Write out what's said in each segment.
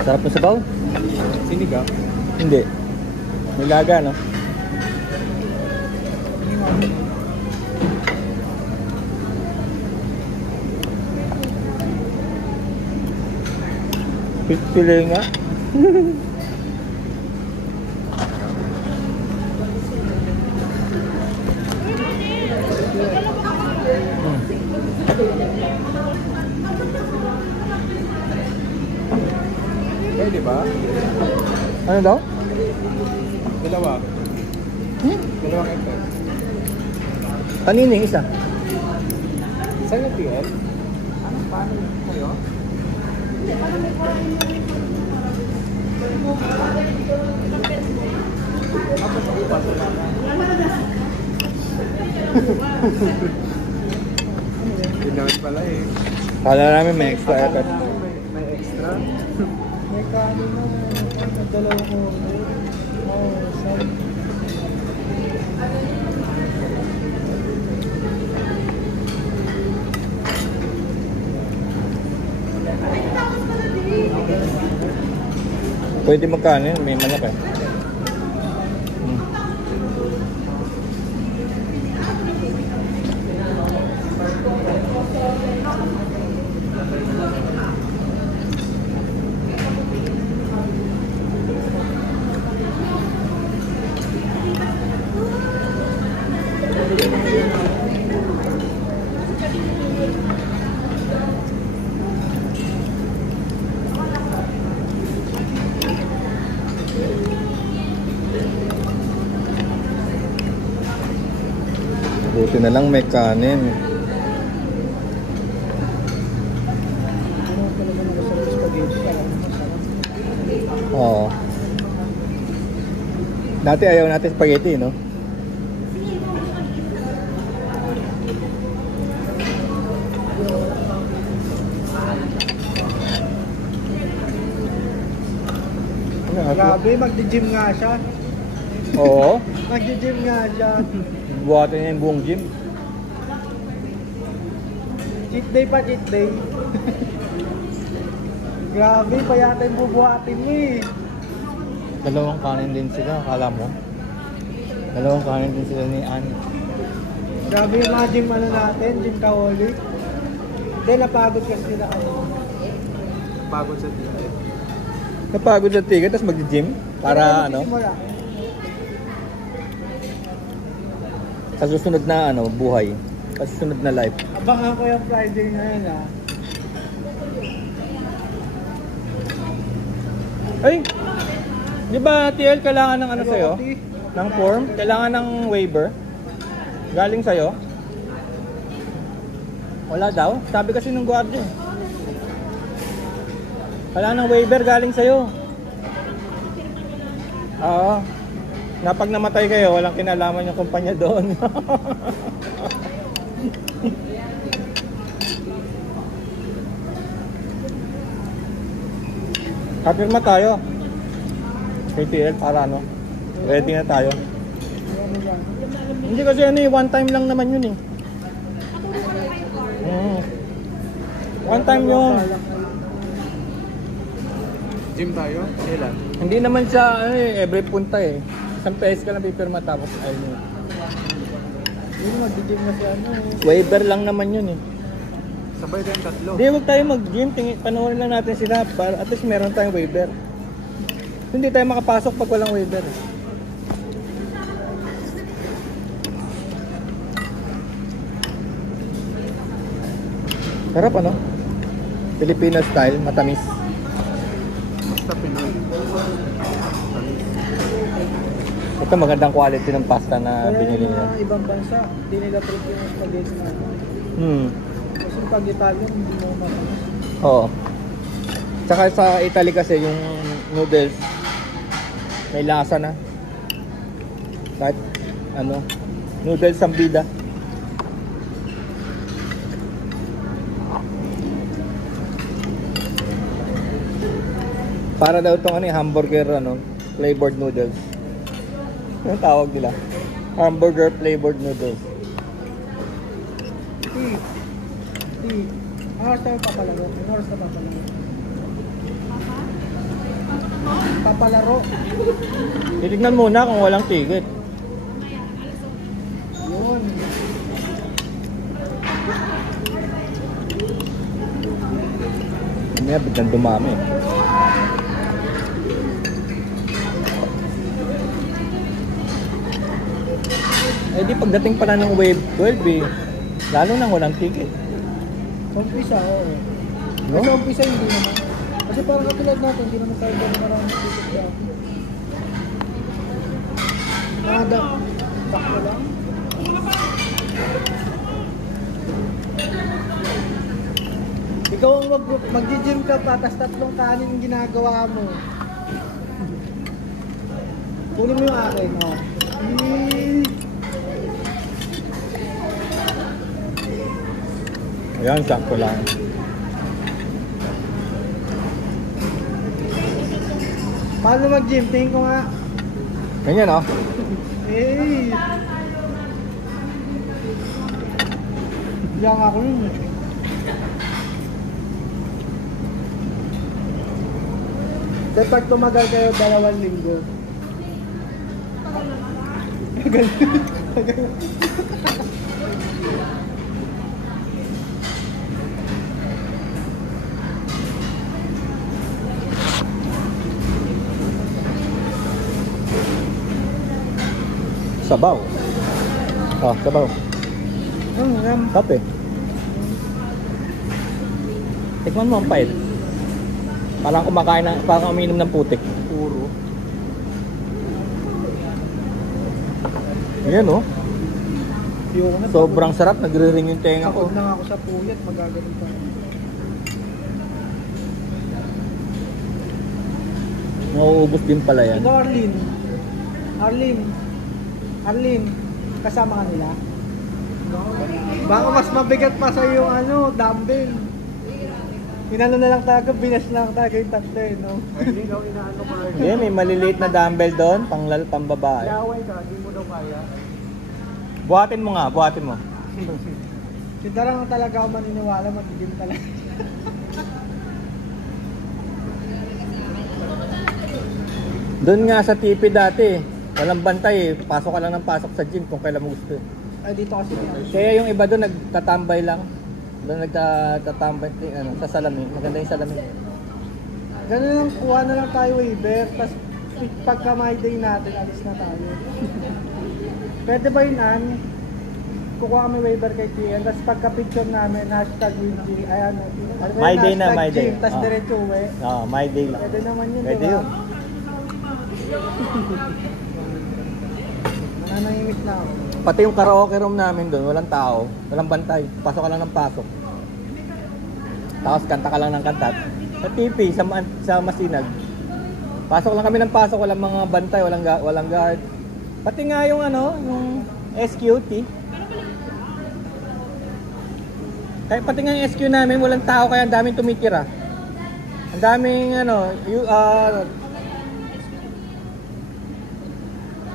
Sarap ng sabaw? Sinigang? Hindi. Nilaga, no? Pili nga. Pwede ba? Ano daw? Dalawa. Dalawang FF. Kanina yung isa? Saan yung TL? Ano? Paano kayo? Tapos ang ipaso naman. Ginawit pala eh. Kala namin may extra effort. May extra? May kanin na. Nagdalawa ko. Oh, sorry. Pwede magkanin, may manok eh. Buti na lang may kanin. Oo. Dati ayaw natin spaghetti, no? Grabe, magdi-gym nga siya. Oo. Magdi-gym nga siya. Buhatin niya yung buong gym. Cheat day pa, cheat day. Grabe, pa yata yung bubuhatin mo eh. Dalawang kanin din sila, akala mo? Dalawang kanin din sila ni Annie. Grabe yung mga gym ano natin, gym kaholic. Hindi, napagod kasi sila ano. Pagod sa ticket. Napagod sa ticket, tapos mag-gym? Para ano? Sa susunod na ano, buhay. Sa susunod na life. Abangan ko yung Friday na yun ah. Ay! Di ba TL kailangan ng ano sa'yo? Ng form? Kailangan ng waiver? Galing sa'yo? Wala daw? Sabi kasi ng guardia. Kailangan ng waiver galing sa'yo. Oo. Na pag namatay kayo, walang kinalaman yung kumpanya doon. Kapirma tayo. KTL para ano? Ready na tayo. Hindi kasi ano eh, one time lang naman yun eh. One time yun. Gym tayo? Kailan? Hindi naman siya ano eh, every punta eh. Isang pesos ka lang pipirma tapos ayun yun. Hindi mag-gym na si ano eh. Waiver lang naman yun eh. Sabay tayong tatlo. Hindi, huwag tayo mag-gym. Panoorin lang natin sila para at least meron tayong waiver. Hindi tayo makapasok pag walang waiver. Sarap ano? Filipino style, matamis. Basta Pinoy. Ito magandang quality ng pasta na binili nila. Kaya ibang bansa, hindi nila trip yung spaghetti na ano. Kasi pag Italian, hindi mo matamis. Oo. Tsaka sa Italy kasi yung noodles may lasa na. Kahit ano, noodles ang bida. Para daw itong ano, hamburger ano, flavored noodles. Ano tawag nila? Hamburger flavored noodles. Anong oras tayo papalago? Anong oras na papalago? palaro. Titignan muna kung walang ticket. Yun. Mamaya biglang dumami. Eh di pagdating pala ng Wave 12 eh, lalo nang walang ticket. Sa umpisa, oo. No? Sa umpisa, hindi naman. Kasi parang katulad natin, hindi naman tayo gano'n maraming ticket dati. Nada. Sakto lang. Ikaw ang mag-gym ka pa, tas 3 kanin ang ginagawa mo. Kunin mo yung akin, oh. Ayan, sakto lang. Paano mag-gym? Tingin ko nga. Ganyan oh. Hey! Diyan ako yun. Then pag tumagal kayo 2 linggo. Tagal. Tagal. Sabaw. Oh, sabaw. Ram. Kape. Tikman mo ang pait. Parang kumakain na, parang uminom ng putik. Puro. Ayan oh. Ayoko na. Sobrang sarap, nagre-ring yung tenga ko. Pagod na nga ako sa puyat, magagaling pa. Mauubos din pala yan. Ikaw, Arlene. Arlene. Arlene. Kasama ka nila? Baka mas mabigat pa sa yung ano, dumbbell. Inano na lang talaga, binas na lang talaga yung tatlo eh, no? Hindi daw inaano ko lang. Yan, may maliliit na dumbbell doon, pambabae. Laway ka, di mo daw kaya. Buhatin mo nga, buhatin mo. Yung tarang talaga ako maniniwala, magiging talaga. Doon nga sa TV dati, walang bantay eh. Pasok ka lang ng pasok sa gym kung kailan mo gusto eh. Ay, dito kasi yan. Kaya yung iba doon nagtatambay lang. Doon nagtatambay ano, sa salamin. Maganda yung salamin. Ganun lang, kuha na lang tayo waiver, tapos pagka my day natin, alis na tayo. Pwede ba yun, Ann? Kukuha kami waiver kay TN, tapos pagka picture namin, hashtag WinG, ayan, ano ba My yun? day na, Hashtag my day. gym, tapos Oh. diretso uwi. Oh, my day lang. Pwede naman yun, Pwede diba? yun. Nananahimik na ako. Pati yung karaoke room namin doon, walang tao, walang bantay. Pasok ka lang ng pasok. Tapos kanta ka lang ng kanta. Sa TV, sa Masinag. Pasok lang kami ng pasok, walang mga bantay, walang guard. Pati nga yung ano, yung SQT. Kaya pati nga yung SQ namin, walang tao kaya ang daming tumitira. Ang daming ano,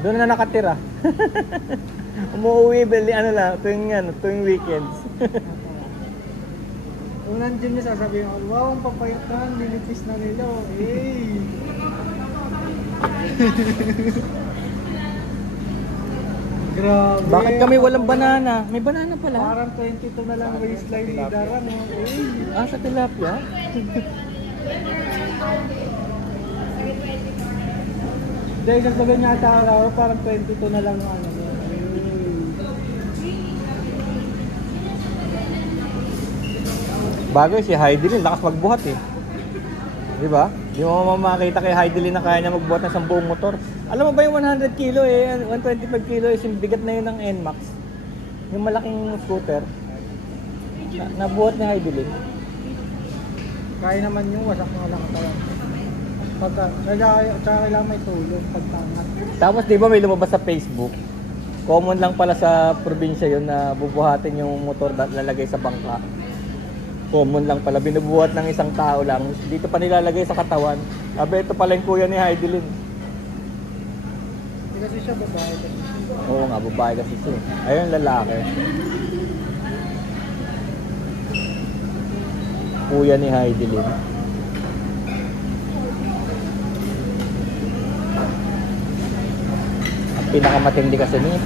doon na nakatira. Umuwi tuwing weekends. Kung nandiyan niya, sasabihin ko, wow, ang papayat na, linipis na nila. Hey! Grabe. Bakit kami walang banana? May banana pala. Parang 22 na lang waistline ni Dara, no? Hey! Ah, sa tilapia? Dahil sasabihin niya ata araw, parang 22 na lang ang ano. Hey! Bagay si Heidelin, lakas magbuhat eh. Di ba? Di mo makita kay Heidelin na kaya niya magbuhat ng 10 buong motor. Alam mo ba yung 100 kilo eh, 125 kilo is yung bigat na yun ng NMAX. Yung malaking scooter. Nabuhat ni Heidelin. Kaya naman yung wasak nga lang katawan. Tsaka kailangan may tulong pagtangat. Tapos di ba may lumabas sa Facebook? Common lang pala sa probinsya yun na bubuhatin yung motor na lalagay sa bangka. Common lang pala, binubuhat ng isang tao lang. Dito pa nilalagay sa katawan. Sabi, ito pala yung kuya ni Heidelin. Hindi kasi siya babae kasi. Oo nga, babae kasi siya. Ayun, lalaki. Kuya ni Heidelin. pinakamatindi kasi ni